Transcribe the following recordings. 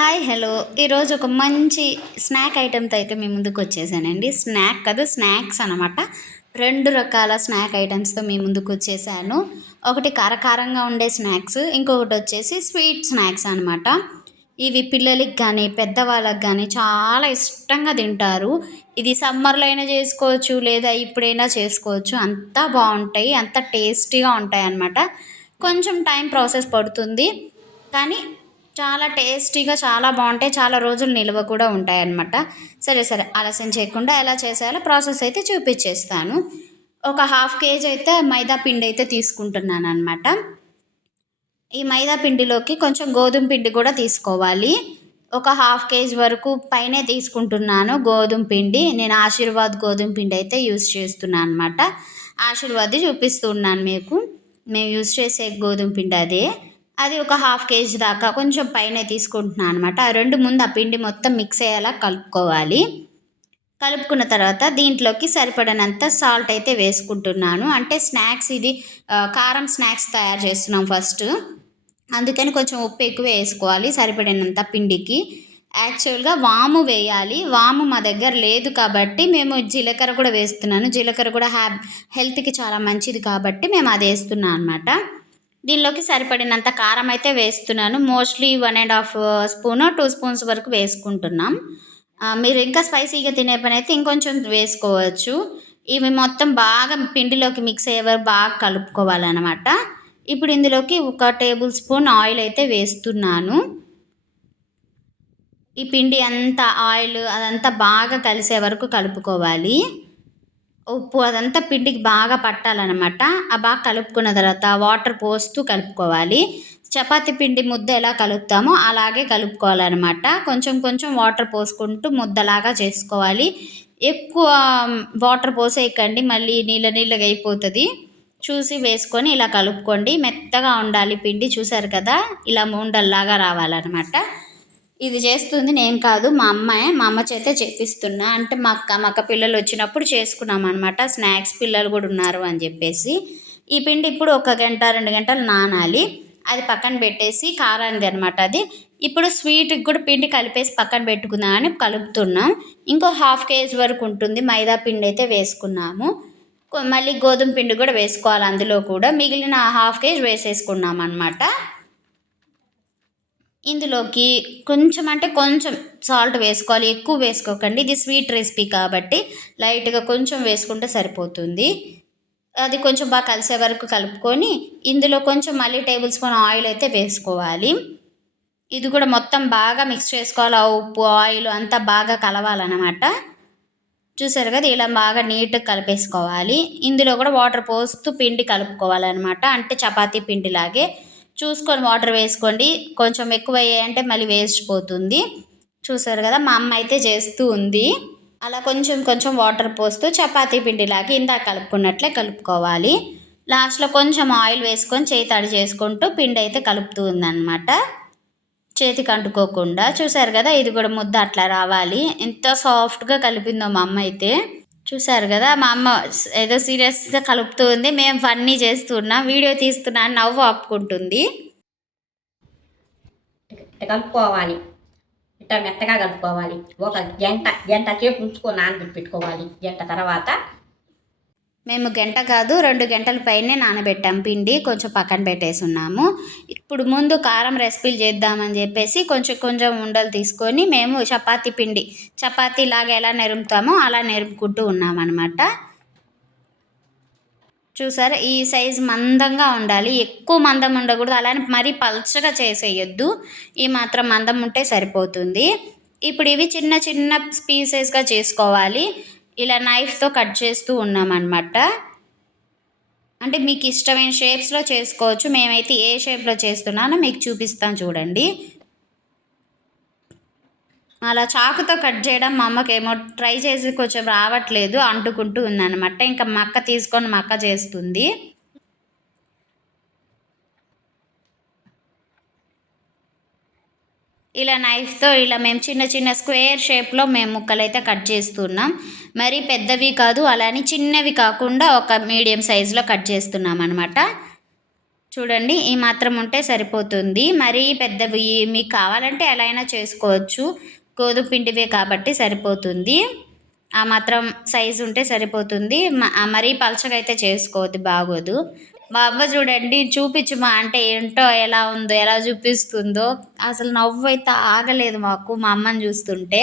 Hi hello. ఈరోజు ఒక మంచి స్నాక్ ఐటెంతో అయితే మీ ముందుకు వచ్చేసానండి. స్నాక్ కాదు స్నాక్స్ అనమాట రెండు రకాల స్నాక్ ఐటమ్స్తో మీ ముందుకు వచ్చేసాను. ఒకటి కారకారంగా ఉండే స్నాక్స్ ఇంకొకటి వచ్చేసి స్వీట్ స్నాక్స్ అనమాట ఇవి పిల్లలకి కానీ పెద్దవాళ్ళకి కానీ చాలా ఇష్టంగా తింటారు. ఇది సమ్మర్లో అయినా చేసుకోవచ్చు లేదా ఇప్పుడైనా చేసుకోవచ్చు. అంతా బాగుంటాయి అంత టేస్టీగా ఉంటాయి అన్నమాట కొంచెం టైం ప్రాసెస్ పడుతుంది. కానీ చాలా టేస్టీగా చాలా బాగుంటాయి. చాలా రోజులు నిల్వ కూడా ఉంటాయి అన్నమాట సరే సరే. ఆలస్యం చేయకుండా ఎలా చేసేయాలో ప్రాసెస్ అయితే చూపించేస్తాను ఒక హాఫ్ కేజీ అయితే మైదా పిండి అయితే తీసుకుంటున్నాను అనమాట ఈ మైదా పిండిలోకి కొంచెం గోధుమ పిండి కూడా తీసుకోవాలి. ఒక హాఫ్ కేజీ వరకు పైనే తీసుకుంటున్నాను గోధుమ పిండి. నేను ఆశీర్వాద్ గోధుమ పిండి అయితే యూస్ చేస్తున్నాను అనమాట ఆశీర్వాద్ చూపిస్తున్నాను మీకు. మేము యూస్ చేసే గోధుమ పిండి అదే. అది ఒక హాఫ్ కేజీ దాకా కొంచెం పైన తీసుకుంటున్నాను అనమాట ఆ రెండు ముందు ఆ పిండి మొత్తం మిక్స్ అయ్యేలా కలుపుకోవాలి. కలుపుకున్న తర్వాత దీంట్లోకి సరిపడినంత సాల్ట్ అయితే వేసుకుంటున్నాను. అంటే స్నాక్స్ ఇది కారం స్నాక్స్ తయారు చేస్తున్నాం ఫస్ట్ అందుకని కొంచెం ఉప్పు ఎక్కువ వేసుకోవాలి సరిపడినంత పిండికి. యాక్చువల్గా వాము వేయాలి. వాము మా దగ్గర లేదు కాబట్టి మేము జీలకర్ర కూడా వేస్తున్నాను. జీలకర్ర కూడా హ్యా హెల్త్కి చాలా మంచిది కాబట్టి మేము అది వేస్తున్నాం అనమాట దీనిలోకి సరిపడినంత కారం అయితే వేస్తున్నాను. Mostly one and half spoon two spoons వరకు వేసుకుంటున్నాం. మీరు ఇంకా స్పైసీగా తినే పని అయితే ఇంకొంచెం వేసుకోవచ్చు. ఇవి మొత్తం బాగా పిండిలోకి మిక్స్ అయ్యే వరకు బాగా కలుపుకోవాలన్నమాట. ఇప్పుడు ఇందులోకి ఒక టేబుల్ స్పూన్ ఆయిల్ అయితే వేస్తున్నాను. ఈ పిండి అంతా ఆయిల్ అదంతా బాగా కలిసే వరకు కలుపుకోవాలి. ఉప్పు అదంతా పిండికి బాగా పట్టాలన్నమాట. ఆ బాగా కలుపుకున్న తర్వాత వాటర్ పోస్తూ కలుపుకోవాలి. చపాతీ పిండి ముద్ద ఎలా కలుపుతామో అలాగే కలుపుకోవాలన్నమాట. కొంచెం కొంచెం వాటర్ పోసుకుంటూ ముద్దలాగా చేసుకోవాలి. ఎక్కువ వాటర్ పోసేయకండి. మళ్ళీ నీళ్ళ నీళ్ళగా అయిపోతుంది. చూసి వేసుకొని ఇలా కలుపుకోండి. మెత్తగా ఉండాలి పిండి చూసారు కదా? ఇలా ఉండల్లాగా రావాలన్నమాట. ఇది చేస్తుంది నేను కాదు మా అమ్మాయి మా అమ్మ చేత చేపిస్తున్నా. అంటే మా అక్క మా అక్క పిల్లలు వచ్చినప్పుడు చేసుకున్నాం అనమాట స్నాక్స్ పిల్లలు కూడా ఉన్నారు అని చెప్పేసి. ఈ పిండి ఇప్పుడు ఒక గంట రెండు గంటలు నానాలి. అది పక్కన పెట్టేసి కారానిది అనమాట అది. ఇప్పుడు స్వీట్కి కూడా పిండి కలిపేసి పక్కన పెట్టుకుందాం అని కలుపుతున్నాం. ఇంకో హాఫ్ కేజీ వరకు ఉంటుంది. మైదా పిండి అయితే వేసుకున్నాము. మళ్ళీ గోధుమ పిండి కూడా వేసుకోవాలి అందులో కూడా. మిగిలిన హాఫ్ కేజీ వేసేసుకున్నాం అనమాట ఇందులోకి కొంచెం అంటే కొంచెం సాల్ట్ వేసుకోవాలి ఎక్కువ వేసుకోకండి. ఇది స్వీట్ రెసిపీ కాబట్టి లైట్గా కొంచెం వేసుకుంటే సరిపోతుంది. అది కొంచెం బాగా కలిసే వరకు కలుపుకొని ఇందులో కొంచెం మళ్ళీ టేబుల్ స్పూన్ ఆయిల్ అయితే వేసుకోవాలి. ఇది కూడా మొత్తం బాగా మిక్స్ చేసుకోవాలి. ఆ ఉప్పు ఆయిల్ అంతా బాగా కలవాలన్నమాట. చూసారు కదా ఇలా బాగా నీట్గా కలిపేసుకోవాలి. ఇందులో కూడా వాటర్ పోస్తూ పిండి కలుపుకోవాలన్నమాట. అంటే చపాతీ పిండిలాగే చూసుకొని వాటర్ వేసుకోండి. కొంచెం ఎక్కువ వేయాలంటే మళ్ళీ వేస్ట్ పోతుంది. చూసారు కదా మా అమ్మ అయితే చేస్తూ ఉంది. అలా కొంచెం కొంచెం వాటర్ పోస్తూ చపాతీ పిండిలాగా ఇందాక కలుపుకున్నట్లే కలుపుకోవాలి. లాస్ట్లో కొంచెం ఆయిల్ వేసుకొని చేయి తడి చేసుకుంటూ పిండి అయితే కలుపుతూ ఉందన్నమాట. చేతికి అంటుకోకుండా. చూసారు కదా ఇది కూడా ముద్ద అట్లా రావాలి. ఎంత సాఫ్ట్గా కలిపిందో మా అమ్మ అయితే. చూసారు కదా మా అమ్మ ఏదో సీరియస్గా కలుపుతూ ఉంది. మేము ఫన్నీ చేస్తున్నాం. వీడియో తీస్తున్నా అని నవ్వు ఆపుకుంటుంది. కలుపుకోవాలి. ఇట్లా మెత్తగా కలుపుకోవాలి. ఒక గంట గంట సేపు ఉంచుకొని నానబెట్టి పెట్టుకోవాలి. గంట తర్వాత మేము గంట కాదు రెండు గంటల పైనే నానబెట్టాం. పిండి కొంచెం పక్కన పెట్టేసి ఉన్నాము ఇప్పుడు ముందు కారం రెసిపీలు చేద్దామని చెప్పేసి కొంచెం కొంచెం ఉండలు తీసుకొని మేము చపాతీ పిండి చపాతీ లాగా ఎలా నెరుముతామో అలా నెరుపుకుంటూ ఉన్నామన్నమాట. చూసారా? ఈ సైజ్ మందంగా ఉండాలి. ఎక్కువ మందం ఉండకూడదు. అలానే మరీ పల్చగా చేసేయొద్దు. ఈ మాత్రం మందం ఉంటే సరిపోతుంది. ఇప్పుడు ఇవి చిన్న చిన్న పీసెస్గా చేసుకోవాలి. ఇలా నైఫ్తో కట్ చేస్తూ ఉన్నామన్నమాట. అంటే మీకు ఇష్టమైన షేప్స్లో చేసుకోవచ్చు. మేమైతే ఏ షేప్లో చేస్తున్నానో మీకు చూపిస్తాను చూడండి. అలా చాకుతో కట్ చేయడం మా అమ్మకేమో ట్రై చేసి కొంచెం రావట్లేదు అంటుకుంటూ ఉందన్నమాట. ఇంకా మక్క తీసుకొని మక్క చేస్తుంది. ఇలా నైఫ్తో ఇలా మేము చిన్న చిన్న స్క్వేర్ షేప్లో మేము ముక్కలు అయితే కట్ చేస్తున్నాం. మరి పెద్దవి కాదు అలానే చిన్నవి కాకుండా ఒక మీడియం సైజులో కట్ చేస్తున్నాం అనమాట చూడండి ఈ మాత్రం ఉంటే సరిపోతుంది. మరి పెద్దవి మీకు కావాలంటే ఎలా అయినా చేసుకోవచ్చు. గోధుమ పిండివే కాబట్టి సరిపోతుంది. ఆ మాత్రం సైజు ఉంటే సరిపోతుంది. మరీ పలచగా అయితే చేసుకోవద్దు బాగోదు. మా అమ్మ చూడండి చూపించు మా అంటే ఏంటో ఎలా ఉందో ఎలా చూపిస్తుందో. అసలు నవ్వు అయితే ఆగలేదు మాకు మా అమ్మని చూస్తుంటే.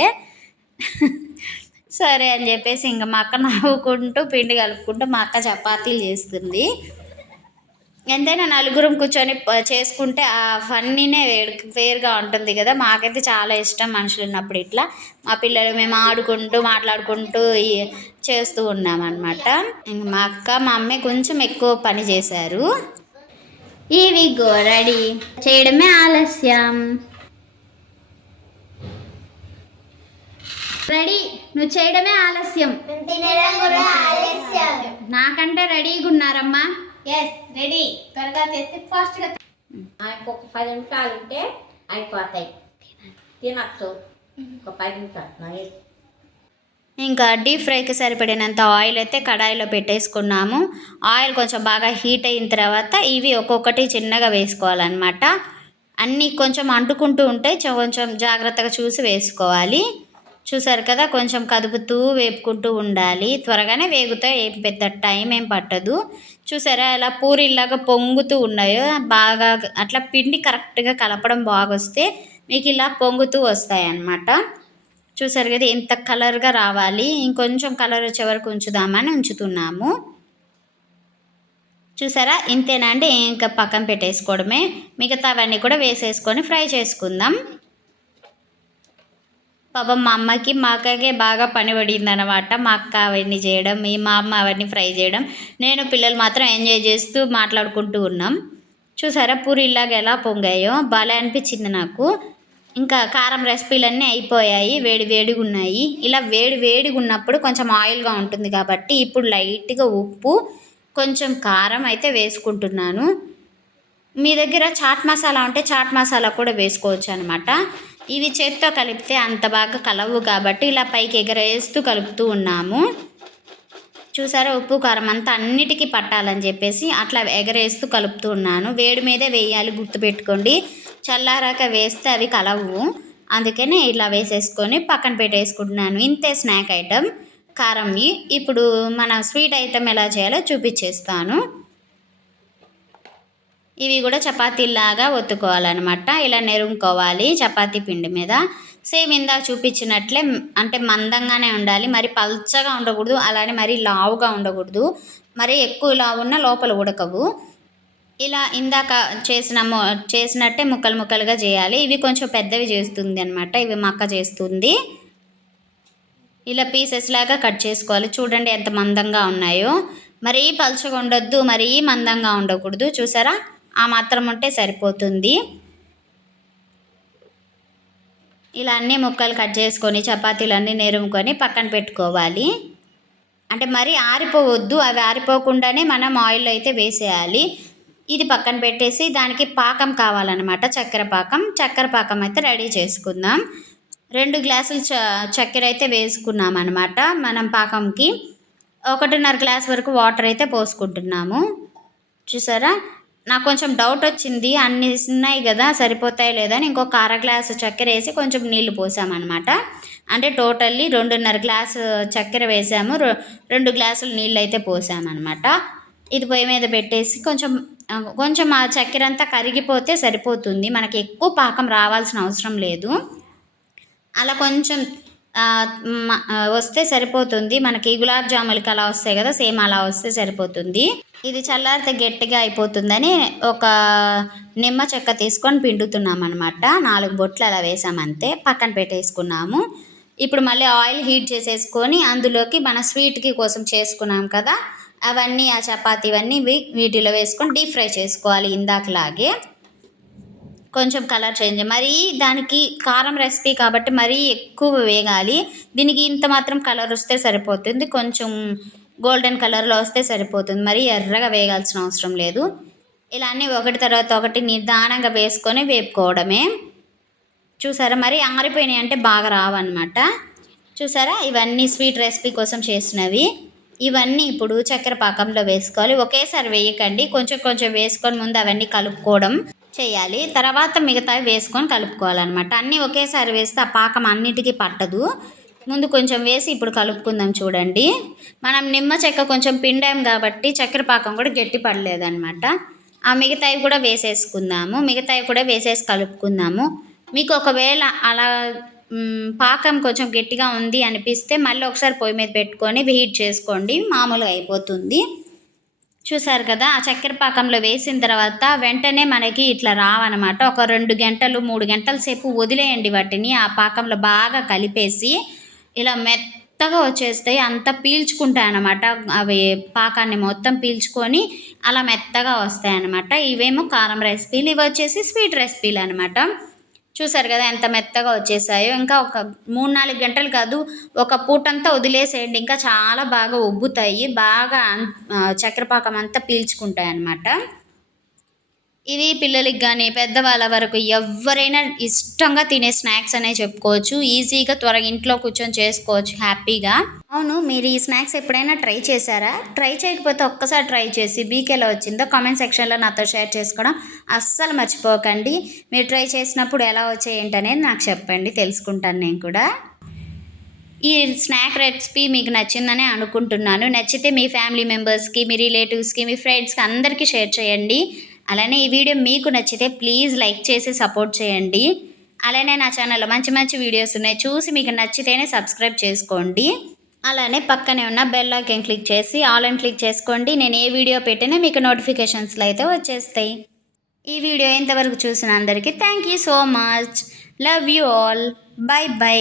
సరే అని చెప్పేసి ఇంకా మా అక్క నవ్వుకుంటూ పిండి కలుపుకుంటూ మా అక్క చపాతీలు చేస్తుంది. ఎంతైనా నలుగురం కూర్చొని చేసుకుంటే ఆ ఫన్నీనే వేరు వేరుగా ఉంటుంది కదా. మాకైతే చాలా ఇష్టం మనుషులు ఉన్నప్పుడు ఇట్లా. మా పిల్లలు మేము ఆడుకుంటూ మాట్లాడుకుంటూ చేస్తూ ఉన్నామన్నమాట. ఇంక మా అక్క మా అమ్మాయి కొంచెం ఎక్కువ పని చేశారు. ఇవి గో రెడీ. చేయడమే ఆలస్యం. రెడీ. నువ్వు చేయడమే ఆలస్యం. నాకంటే రెడీగా ఉన్నారమ్మా. ఎస్ రెడీ త్వరగా చేస్తే ఫాస్ట్గా ఆయనకు ఒక పది నిమిషాలు ఉంటే అయిపోతాయి తినచ్చు. ఒక పది నిమిషాలు. నాకు ఇంకా డీప్ ఫ్రైకి సరిపడినంత ఆయిల్ అయితే కడాయిలో పెట్టేసుకున్నాము. ఆయిల్ కొంచెం బాగా హీట్ అయిన తర్వాత ఇవి ఒక్కొక్కటి చిన్నగా వేసుకోవాలన్నమాట. అన్నీ కొంచెం అంటుకుంటూ ఉంటే చ- కొంచెం జాగ్రత్తగా చూసి వేసుకోవాలి. చూసారు కదా కొంచెం కదుపుతూ వేపుకుంటూ ఉండాలి. త్వరగానే వేగుతాయి ఏం పెద్ద టైం ఏం పట్టదు. చూసారా ఇలా పూరిలాగా పొంగుతూ ఉన్నాయో బాగా అట్లా పిండి కరెక్ట్గా కలపడం బాగొస్తే మీకు ఇలా పొంగుతూ వస్తాయన్నమాట. చూసారు కదా ఎంత కలర్గా రావాలి. ఇంకొంచెం కలర్ వచ్చే వరకు ఉంచుదామని ఉంచుతున్నాము. చూసారా ఇంతేనా అండి? ఇంకా పక్కన పెట్టేసుకోవడమే. మిగతావన్నీ కూడా వేసేసుకొని ఫ్రై చేసుకుందాం. పాపం మా అమ్మకి మా అక్కకే బాగా పని పడింది అనమాట మా అక్క అవన్నీ చేయడం మీ మా అమ్మ అవన్నీ ఫ్రై చేయడం. నేను పిల్లలు మాత్రం ఎంజాయ్ చేస్తూ మాట్లాడుకుంటూ ఉన్నాం. చూసారా పూరి ఇలాగ ఎలా పొంగాయో? బాగా అనిపించింది నాకు. ఇంకా కారం రెసిపీలన్నీ అయిపోయాయి వేడి వేడిగా ఉన్నాయి. ఇలా వేడి వేడిగా ఉన్నప్పుడు కొంచెం ఆయిల్గా ఉంటుంది కాబట్టి ఇప్పుడు లైట్గా ఉప్పు కొంచెం కారం అయితే వేసుకుంటున్నాను. మీ దగ్గర చాట్ మసాలా ఉంటే చాట్ మసాలా కూడా వేసుకోవచ్చు అనమాట ఇవి చేత్తో కలిపితే అంత బాగా కలవు కాబట్టి ఇలా పైకి ఎగరేస్తూ కలుపుతూ ఉన్నాము. చూసారా ఉప్పు కారం అంతా అన్నిటికీ పట్టాలని చెప్పేసి అట్లా ఎగరేస్తూ కలుపుతూ ఉన్నాను. వేడి మీదే వేయాలి గుర్తుపెట్టుకోండి. చల్లారాక వేస్తే అవి కలవు. అందుకనే ఇలా వేసేసుకొని పక్కన పెట్టేసుకుంటున్నాను. ఇంతే స్నాక్ ఐటమ్. కారంవి ఇప్పుడు మన స్వీట్ ఐటమ్ ఎలా చేయాలో చూపించేస్తాను. ఇవి కూడా చపాతీలాగా ఒత్తుకోవాలన్నమాట. ఇలా నెరుముకోవాలి చపాతీ పిండి మీద. సేమ్ ఇందాక చూపించినట్లే అంటే మందంగానే ఉండాలి. మరి పల్చగా ఉండకూడదు అలానే మరి లావుగా ఉండకూడదు. మరి ఎక్కువ లావు ఉన్న లోపల ఉడకవు. ఇలా ఇందాక చేసిన చేసినట్టే ముక్కలు ముక్కలుగా చేయాలి. ఇవి కొంచెం పెద్దవి చేస్తుంది అనమాట ఇవి మక్క చేస్తుంది. ఇలా పీసెస్ లాగా కట్ చేసుకోవాలి. చూడండి ఎంత మందంగా ఉన్నాయో. మరీ పలుచగా ఉండొద్దు మరీ మందంగా ఉండకూడదు. చూసారా? ఆ మాత్రం ఉంటే సరిపోతుంది. ఇలా అన్ని ముక్కలు కట్ చేసుకొని చపాతీలు అన్నీ నెరుముకొని పక్కన పెట్టుకోవాలి. అంటే మరి ఆరిపోవద్దు అవి ఆరిపోకుండానే మనం ఆయిల్ అయితే వేసేయాలి. ఇది పక్కన పెట్టేసి దానికి పాకం కావాలన్నమాట చక్కెర పాకం. చక్కెర పాకం అయితే రెడీ చేసుకుందాం. రెండు గ్లాసులు చ చక్కెర అయితే వేసుకున్నాం అనమాట మనం పాకంకి. ఒకటిన్నర గ్లాస్ వరకు వాటర్ అయితే పోసుకుంటున్నాము. చూసారా? నాకు కొంచెం డౌట్ వచ్చింది. అన్ని ఉన్నాయి కదా సరిపోతాయి అని ఇంకొక అర గ్లాసు చక్కెర వేసి కొంచెం నీళ్ళు పోసామన్నమాట. అంటే టోటల్లీ రెండున్నర గ్లాసు చక్కెర వేసాము. రెండు గ్లాసులు నీళ్ళు అయితే పోసామన్నమాట. ఇది పొయ్యి మీద పెట్టేసి కొంచెం కొంచెం ఆ చక్కెర అంతా కరిగిపోతే సరిపోతుంది. మనకి ఎక్కువ పాకం రావాల్సిన అవసరం లేదు. అలా కొంచెం వస్తే సరిపోతుంది. మనకి గులాబ్ జాములకి అలా వస్తాయి కదా సేమ్ అలా వస్తే సరిపోతుంది. ఇది చల్లారితే గట్టిగా అయిపోతుందని ఒక నిమ్మ చెక్క తీసుకొని పిండుతున్నాం అనమాట నాలుగు బొట్లు అలా వేసామంతే పక్కన పెట్టేసుకున్నాము. ఇప్పుడు మళ్ళీ ఆయిల్ హీట్ చేసేసుకొని అందులోకి మన స్వీట్కి కోసం చేసుకున్నాం కదా అవన్నీ ఆ చపాతీ ఇవన్నీ వీటిలో వేసుకొని డీప్ ఫ్రై చేసుకోవాలి ఇందాకలాగే. కొంచెం కలర్ చేంజ్ మరీ దానికి కారం రెసిపీ కాబట్టి మరీ ఎక్కువ వేగాలి దీనికి ఇంత మాత్రం కలర్ వస్తే సరిపోతుంది. కొంచెం గోల్డెన్ కలర్లో వస్తే సరిపోతుంది. మరి ఎర్రగా వేయాల్సిన అవసరం లేదు. ఇలా అన్నీ ఒకటి తర్వాత ఒకటి నిదానంగా వేసుకొని వేపుకోవడమే. చూసారా? మరి ఆరిపోయినాయి అంటే బాగా రావన్నమాట. చూసారా? ఇవన్నీ స్వీట్ రెసిపీ కోసం చేసినవి. ఇవన్నీ ఇప్పుడు చక్కెర పాకంలో వేసుకోవాలి. ఒకేసారి వేయకండి. కొంచెం కొంచెం వేసుకొని ముందు అవన్నీ కలుపుకోవడం చేయాలి. తర్వాత మిగతావి వేసుకొని కలుపుకోవాలన్నమాట. అన్నీ ఒకేసారి వేస్తే ఆ పాకం అన్నిటికీ పట్టదు. ముందు కొంచెం వేసి ఇప్పుడు కలుపుకుందాం చూడండి. మనం నిమ్మ చెక్క కొంచెం పిండాం కాబట్టి చక్కెర పాకం కూడా గట్టి పడలేదన్నమాట. ఆ మిగతావి కూడా వేసేసుకుందాము. మిగతావి కూడా వేసేసి కలుపుకుందాము. మీకు ఒకవేళ అలా పాకం కొంచెం గట్టిగా ఉంది అనిపిస్తే మళ్ళీ ఒకసారి పొయ్యి మీద పెట్టుకొని హీట్ చేసుకోండి. మామూలుగా అయిపోతుంది. చూసారు కదా ఆ చక్కెర పాకంలో వేసిన తర్వాత వెంటనే మనకి ఇట్లా రావన్నమాట. ఒక రెండు గంటలు మూడు గంటల సేపు వదిలేయండి వాటిని. ఆ పాకంలో బాగా కలిపేసి ఇలా మెత్తగా వచ్చేస్తాయి అంతా పీల్చుకుంటాయి అన్నమాట అవి పాకాన్ని మొత్తం పీల్చుకొని అలా మెత్తగా వస్తాయి అన్నమాట ఇవేమో కారం రెసిపీలు ఇవి వచ్చేసి స్వీట్ రెసిపీలు అనమాట చూసారు కదా ఎంత మెత్తగా వచ్చేసాయో. ఇంకా ఒక మూడు నాలుగు గంటలు కాదు ఒక పూటంతా వదిలేసేయండి. ఇంకా చాలా బాగా ఉబ్బుతాయి. బాగా అన్- చక్కెర పాకం అంతా పీల్చుకుంటాయి అన్నమాట ఇవి పిల్లలకి కానీ పెద్దవాళ్ళ వరకు ఎవరైనా ఇష్టంగా తినే స్నాక్స్ అనే చెప్పుకోవచ్చు. ఈజీగా త్వరగా ఇంట్లో కూర్చొని చేసుకోవచ్చు హ్యాపీగా. అవును మీరు ఈ స్నాక్స్ ఎప్పుడైనా ట్రై చేశారా? ట్రై చేయకపోతే ఒక్కసారి ట్రై చేసి మీకు ఎలా వచ్చిందో కామెంట్ సెక్షన్లో నాతో షేర్ చేసుకోవడం అస్సలు మర్చిపోకండి. మీరు ట్రై చేసినప్పుడు ఎలా వచ్చాయి ఏంటనేది నాకు చెప్పండి తెలుసుకుంటాను నేను కూడా. ఈ స్నాక్ రెసిపీ మీకు నచ్చిందని అనుకుంటున్నాను. నచ్చితే మీ ఫ్యామిలీ మెంబర్స్కి మీ రిలేటివ్స్కి మీ ఫ్రెండ్స్కి అందరికీ షేర్ చేయండి. అలానే ఈ వీడియో మీకు నచ్చితే ప్లీజ్ లైక్ చేసి సపోర్ట్ చేయండి. అలానే నా ఛానల్లో మంచి మంచి వీడియోస్ ఉన్నాయి. చూసి మీకు నచ్చితేనే సబ్స్క్రైబ్ చేసుకోండి. అలానే పక్కనే ఉన్న బెల్ ఐకాన్ క్లిక్ చేసి ఆల్ అండ్ క్లిక్ చేసుకోండి. నేను ఏ వీడియో పెట్టినా మీకు నోటిఫికేషన్స్లో అయితే వచ్చేస్తాయి. ఈ వీడియో ఎంతవరకు చూసిన అందరికీ thank you so much love you all bye bye